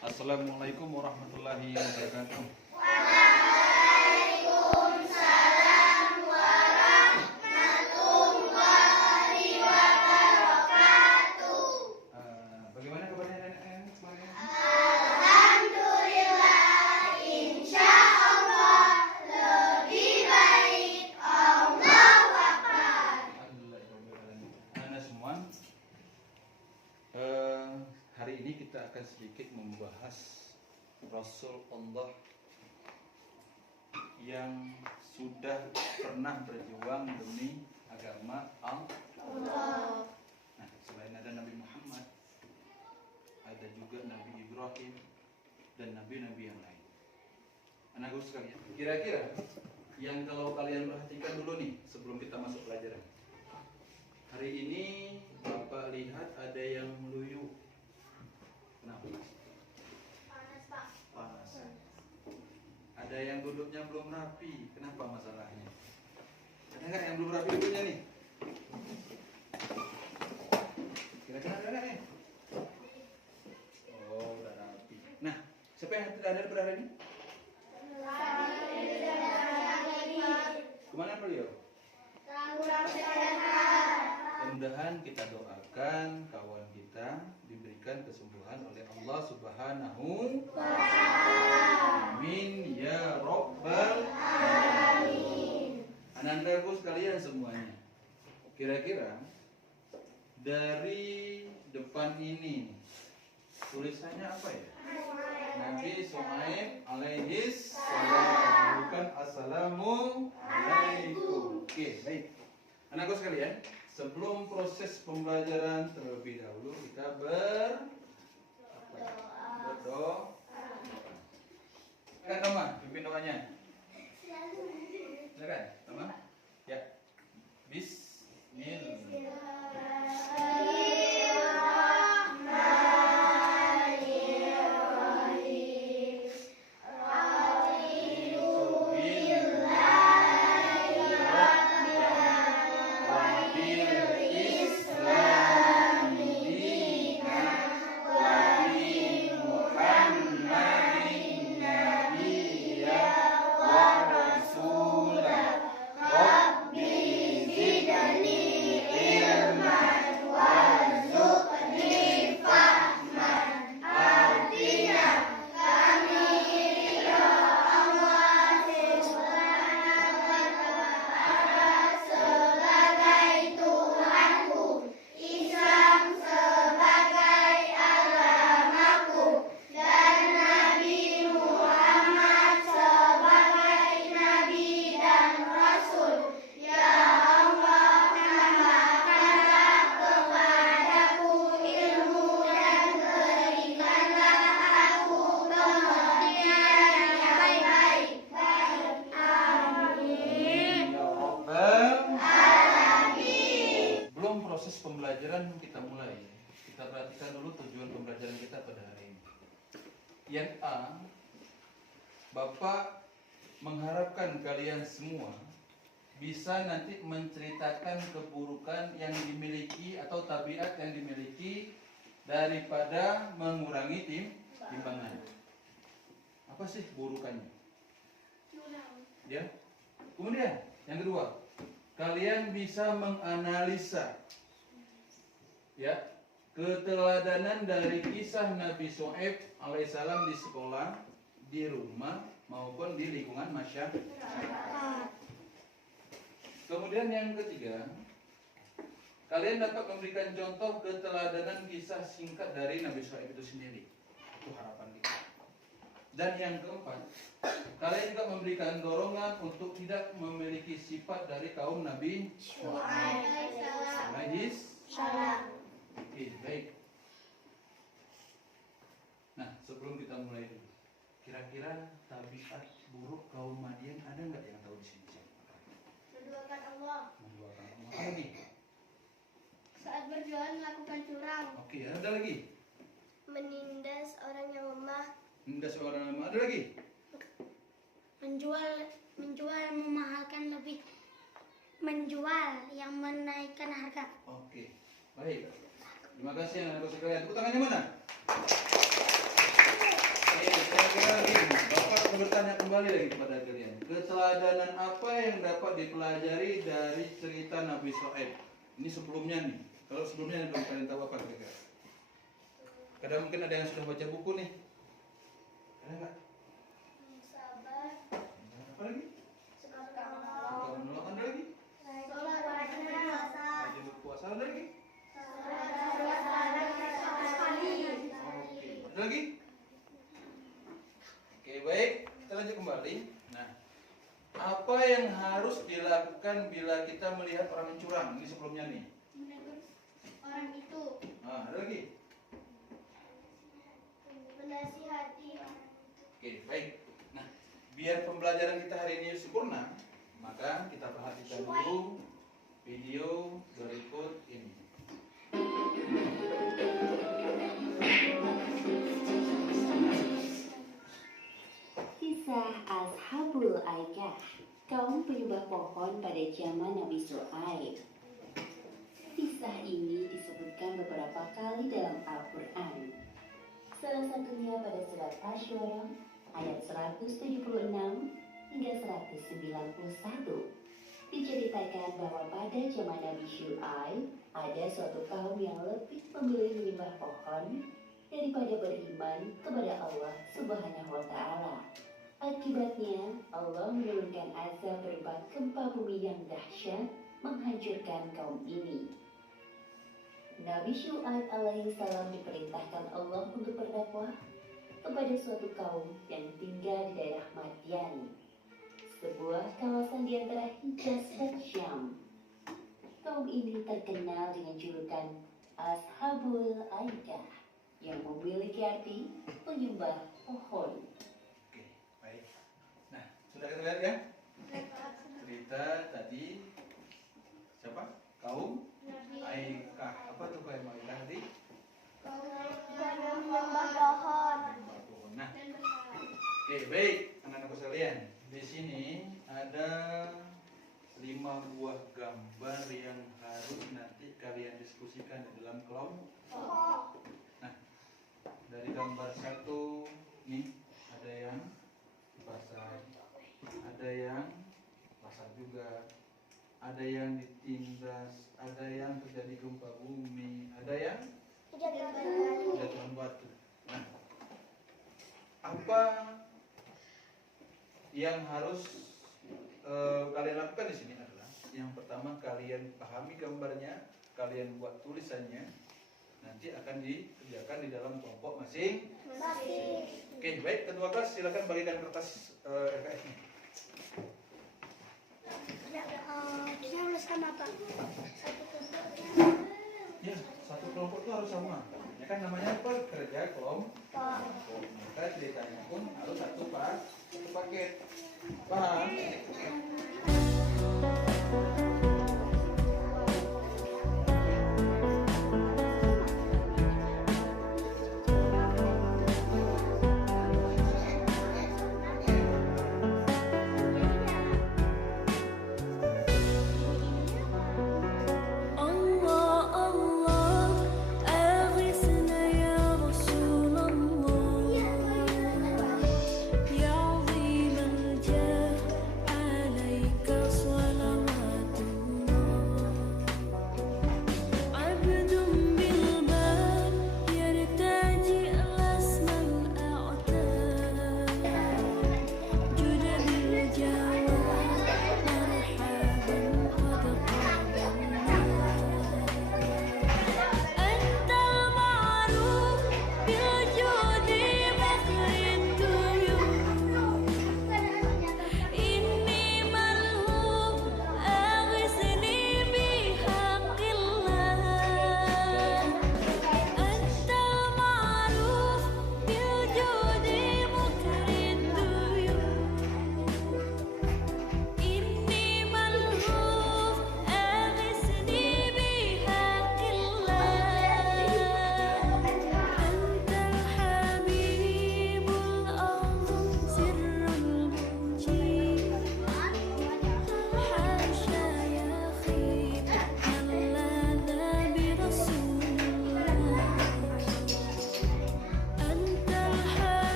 Assalamualaikum warahmatullahi wabarakatuh. Waalaikumsalam warahmatullahi wabarakatuh. Bagaimana kabarnya nenek kemarin? Alhamdulillah, insya Allah lebih baik. Allahu Akbar. Anda semua, hari ini kita akan sedikit membahas Rasul Allah yang sudah pernah berjuang demi agama Allah. Nah, selain ada Nabi Muhammad, ada juga Nabi Ibrahim dan nabi-nabi yang lain. Anakku sekalian, kira-kira yang kalau kalian perhatikan dulu nih sebelum kita masuk pelajaran. Hari ini Bapak lihat ada yang loyo. Kenapa? Panas, Pak. Panas. Ada yang duduknya belum rapi. Kenapa masalahnya? Ada nggak yang belum rapi duduknya nih? Kira-kira ada nggak nih? Oh, udah rapi. Nah, siapa yang tidak hadir pada hari ini? Kemana beliau? Mudah-mudahan kita doakan kawan kita diberikan kesembuhan oleh Allah Subhanahu wa Ta'ala. Amin ya Rabbal Alamin. Anak-anakku sekalian semuanya, kira-kira dari depan ini tulisannya apa ya? Nabi Shu'aib alaihis salam, bukan assalamualaikum. Oke, baik. Anakku sekalian, sebelum proses pembelajaran terlebih dahulu kita berdoa. Kan Tama, pimpin doanya. Silakan, Tama. Ya. Bismillah. Pembelajaran kita mulai. Kita perhatikan dulu tujuan pembelajaran kita pada hari ini. Yang A, Bapak mengharapkan kalian semua bisa nanti menceritakan keburukan yang dimiliki atau tabiat yang dimiliki daripada mengurangi timbangan. Apa sih burukannya? Ya. Kemudian yang kedua, kalian bisa menganalisa ya keteladanan dari kisah Nabi Shu'aib alaihissalam di sekolah, di rumah maupun di lingkungan masyarakat. Kemudian yang ketiga, kalian dapat memberikan contoh keteladanan kisah singkat dari Nabi Shu'aib itu sendiri. Itu harapan kita. Dan yang keempat, kalian juga memberikan dorongan untuk tidak memiliki sifat dari kaum Nabi Shu'aib alaihissalam. Oke, baik. Nah, sebelum kita mulai dulu, kira-kira tabiat buruk kaum Madian ada nggak yang tahu di sini? Menduakan Allah. Menduakan Allah. Apa lagi? Saat berjualan melakukan curang. Oke, ada lagi? Menindas orang yang lemah. Menindas orang lemah. Ada lagi? Menjual memahalkan lebih, menjual yang menaikkan harga. Oke, baik. Terima kasih anak-anak sekalian. Tepuk tangannya mana? tanya kembali lagi kepada kalian. Keteladanan apa yang dapat dipelajari dari cerita Nabi Shu'aib? Ini sebelumnya nih. Kalau sebelumnya belum kalian tahu apa kira-kira? Kadang mungkin ada yang sudah baca buku nih. Ada nggak? Sabar. Apa lagi? Suka Suka menolak, ada lagi? Sholat puasa. Rajin berpuasa, ada lagi? Oke, ada lagi? Oke, baik. Kita lanjut kembali. Nah, apa yang harus dilakukan bila kita melihat orang curang? Ini sebelumnya nih. Menegur orang itu. Nah, ada lagi? Menasihati. Oke, baik. Nah, biar pembelajaran kita hari ini sempurna, maka kita perhatikan dulu video berikut ini. Kisah Ashabul Aikah, kaum penyembah pohon pada zaman Nabi Shu'aib. Kisah ini disebutkan beberapa kali dalam Al-Quran. Salah satunya pada surat Asy-Syu'ara ayat 176 hingga 191. Diceritakan bahwa pada zaman Nabi Shu'aib ada suatu kaum yang lebih memilih menyembah pohon daripada beriman kepada Allah Subhanahu wa Ta'ala. Akibatnya, Allah menurunkan azab berupa gempa bumi yang dahsyat menghancurkan kaum ini. Nabi Shu'aib alaihissalam diperintahkan Allah untuk berdakwah kepada suatu kaum yang tinggal di daerah Madian, sebuah kawasan di antara Hijaz dan Syam. Kaum ini terkenal dengan julukan Ashabul Aikah yang memiliki arti penyembah pohon. Oke, baik. Nah, sudah kita lihat ya? Cerita tadi siapa? Kaum Aikah. Apa tuh kaum Aikah tadi? Menyembah pohon. Menyembah pohon. Nah, oke, baik, anak-anak sekalian. Di sini ada 5 buah gambar yang harus nanti kalian diskusikan di dalam kelompok. Nah, dari gambar 1 nih ada yang basah, ada yang basah juga, ada yang ditindas, ada yang terjadi gempa bumi, ada yang jatuhan batu. Nah, apa yang harus kalian lakukan di sini adalah yang pertama kalian pahami gambarnya, kalian buat tulisannya, nanti akan dikerjakan di dalam kelompok masing. Oke, baik, ketua kelas silakan bagikan kertas RKS-nya. Kita harus sama apa? Ya, satu kelompok itu harus sama. Ya kan namanya apa? Kerja kelompok. Maka ceritanya pun harus satu paket. Paham? يا عظيم الجاه على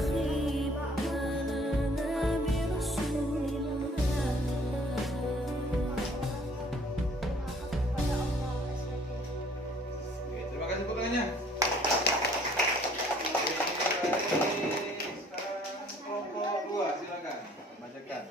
تخيب إيماننا برسول الله. Oke, terima kasih potongannya. Sekarang kelompok 2, silakan bacakan.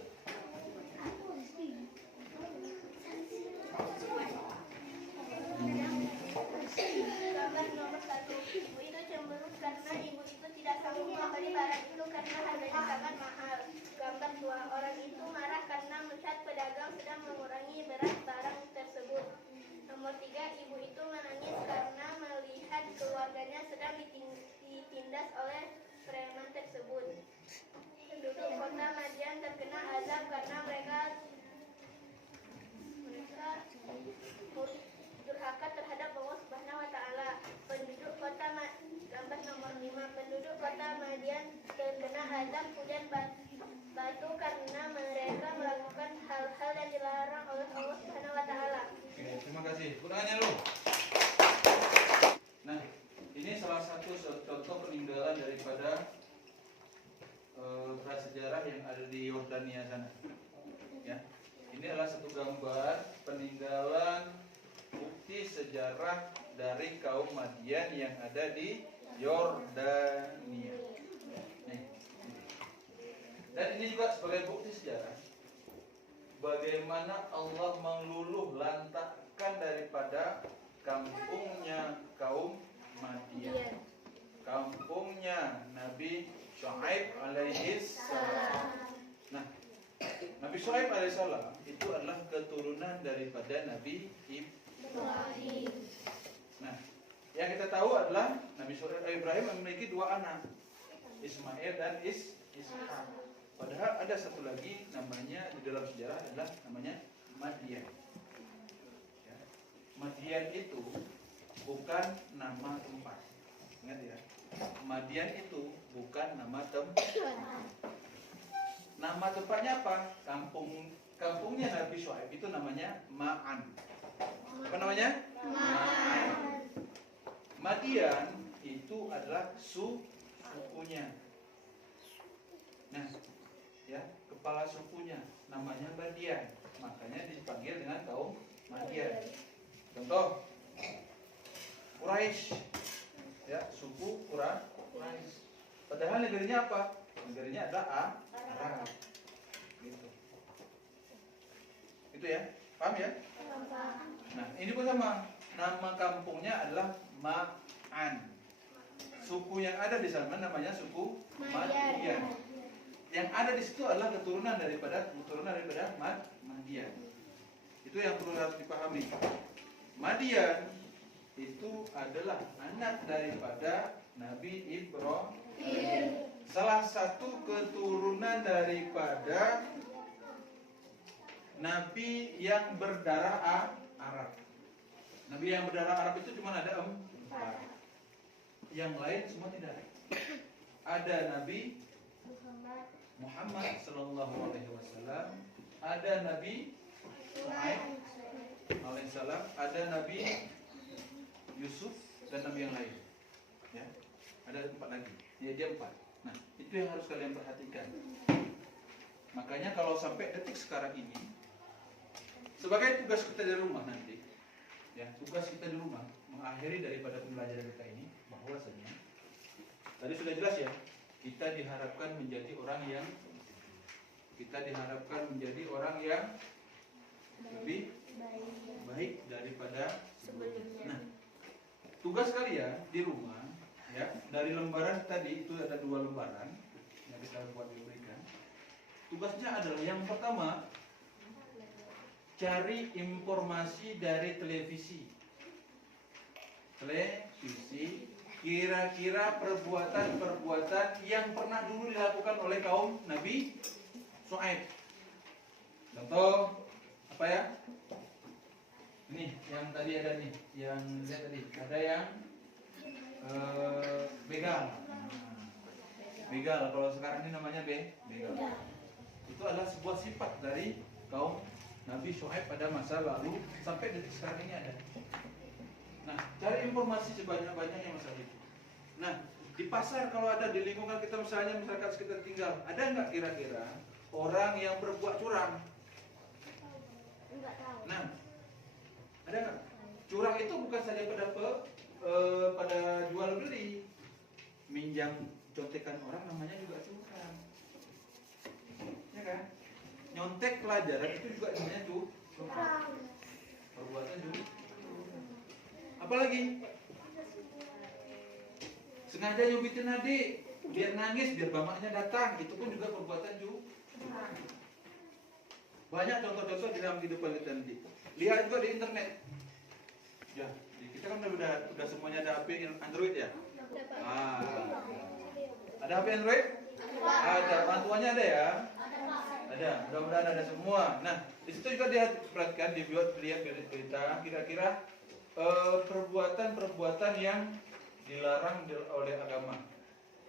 Gambar nomor 1. Ibu itu cemberut karena ibu itu tidak sanggup membeli barang itu karena harganya sangat mahal. Gambar 2. Orang itu marah karena melihat pedagang sedang mengurangi berat barang tersebut. Nomor 3. Ibu itu menangis karena melihat keluarganya sedang ditindas oleh preman tersebut. Penduduk kota Madian terkena azab karena mereka durhaka terhadap Allah Subhanahu wa taala. Penduduk kota gambar nomor 5. Penduduk kota Madian terkena azab hujan batu karena mereka melakukan hal-hal yang dilarang oleh Allah Subhanahu wa taala. Oke, terima kasih. Potongannya lu. Nah, ini salah satu contoh peninggalan daripada prasejarah yang ada di Yordania sana. Ya. Ini adalah satu gambar peninggalan bukti sejarah dari kaum Madian yang ada di Yordania. Nih. Dan ini juga sebagai bukti sejarah bagaimana Allah meluluh lantakkan daripada kampungnya kaum Madian, kampungnya Nabi Syuaib alaihissalam. Nah, Nabi Syuaib alaihissalam itu adalah keturunan daripada Nabi Ibrahim. Nah, yang kita tahu adalah Nabi Ibrahim memiliki 2 anak, Ismail dan Ishak. Padahal ada satu lagi namanya di dalam sejarah adalah namanya Madian. Ya. Madian itu bukan nama tempat. Ingat ya. Madian itu bukan nama tempat. Nama tempatnya apa? Kampungnya Nabi Syuaib itu namanya Ma'an. Apa namanya? Ma'an. Madian itu adalah sukunya. Nah, ya, kepala sukunya namanya Madian. Makanya dipanggil dengan kaum Madian. Contoh, Quraisy. Ya, suku Quraisy. Padahal negerinya apa? Negerinya adalah Arab. Gitu. Itu ya. Paham ya? Nah, ini pun sama. Nama kampungnya adalah Ma'an. Suku yang ada di sana namanya suku Madian. Yang ada di situ adalah keturunan daripada Madian. Itu yang perlu harus dipahami. Madian itu adalah anak daripada Nabi Ibrahim. Salah satu keturunan daripada Nabi yang berdarah Arab. Nabi yang berdarah Arab itu cuma ada 4. Yang lain semua tidak. Ada Nabi Muhammad sallallahu alaihi wasallam, ada Nabi Shu'aib alaihissalam, ada Nabi Yusuf dan Nabi yang lain. Ya, ada 4 lagi. Ya, dia 4. Nah, itu yang harus kalian perhatikan. Makanya kalau sampai detik sekarang ini, sebagai tugas kita di rumah nanti, ya, tugas kita di rumah mengakhiri daripada pembelajaran kita ini, bahwasanya tadi sudah jelas ya, kita diharapkan menjadi orang yang lebih baik daripada sebelumnya. Nah, tugas kalian di rumah, ya, dari lembaran tadi itu ada 2 lembaran yang kita buat diberikan. Tugasnya adalah yang pertama, cari informasi dari televisi. Kira-kira perbuatan-perbuatan yang pernah dulu dilakukan oleh kaum Nabi Syuaib. Contoh apa ya? Ini yang tadi ada nih, yang lihat tadi ada yang begal. Begal kalau sekarang ini namanya begal. Itu adalah sebuah sifat dari kaum Nabi Syuaib pada masa lalu sampai detik sekarang ini ada. Nah, cari informasi sebanyak-banyaknya masalah itu. Nah, Di pasar kalau ada di lingkungan kita misalnya masyarakat sekitar tinggal, ada nggak kira-kira orang yang berbuat curang? Enggak tahu. Nah, ada nggak? Curang itu bukan saja pada jual beli, minjam contekan orang namanya juga curang, ya kan? Nyontek pelajaran itu juga namanya curang. Perbuatan juga. Apalagi sengaja nyubitin adik biar nangis biar bapaknya datang, itu pun juga perbuatan curang. Banyak contoh-contoh di dalam kehidupan kita nanti. Lihat juga di internet. Ya, kita kan udah semuanya ada HP Android ya. Ada HP Android? Ada, bantuannya ada ya? Ada, mudah-mudahan ada semua. Nah, di situ juga diperhatikan, lihat berita, kira-kira perbuatan-perbuatan yang dilarang oleh agama.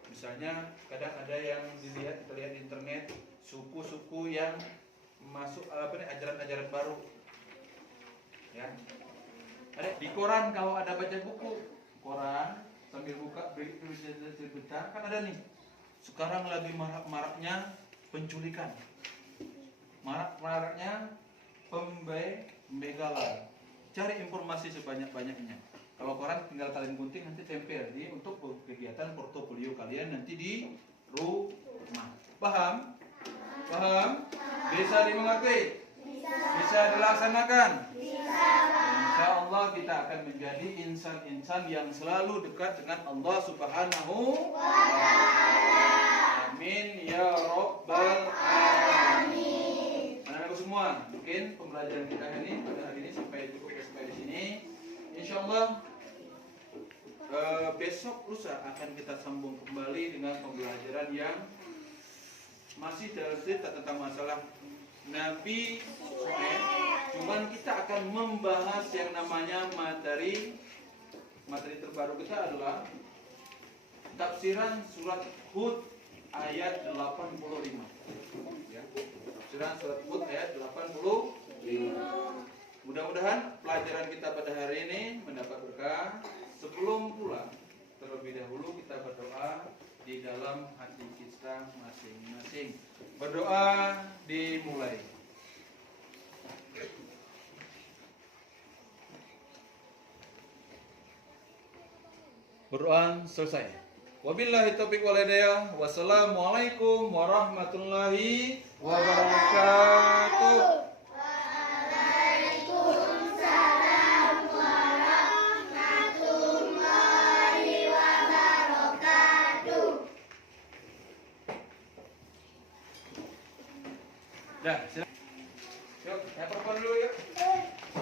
Misalnya, kadang ada yang kita lihat di internet, suku-suku yang masuk ajaran-ajaran baru. Ya. Ada di koran kalau ada baca buku, koran sambil buka berita kan ada nih. Sekarang lagi marak-maraknya penculikan. Marak-maraknya pembegalan. Cari informasi sebanyak-banyaknya. Kalau koran tinggal kalian gunting nanti tempel di untuk kegiatan portofolio kalian nanti di rumah. Paham? Paham? Bisa dimengerti? Bisa dilaksanakan? Insya Allah kita akan menjadi insan-insan yang selalu dekat dengan Allah Subhanahu wa Ta'ala. Amin ya Rabbal Alamin. Anak-anakku semua, mungkin pembelajaran kita ini pada hari ini sampai di sini. Insya Allah besok lusa akan kita sambung kembali dengan pembelajaran yang masih cerita tentang masalah Nabi Shu'aib. Cuman kita akan membahas yang namanya materi terbaru kita adalah tafsiran surat Hud ayat 85. Ya. Tafsiran surat Hud ayat 85. Mudah-mudahan pelajaran kita pada hari ini mendapat berkah. Sebelum pulang, terlebih dahulu kita berdoa di dalam hati kita masing-masing. Berdoa dimulai. Berdoa selesai. Wabillahi taufiq wal hidayah. Wassalamualaikum warahmatullahi wabarakatuh. Dah, silakan. Yuk, yang perempuan dulu yuk.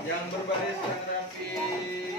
Yang berbaris yang rapi.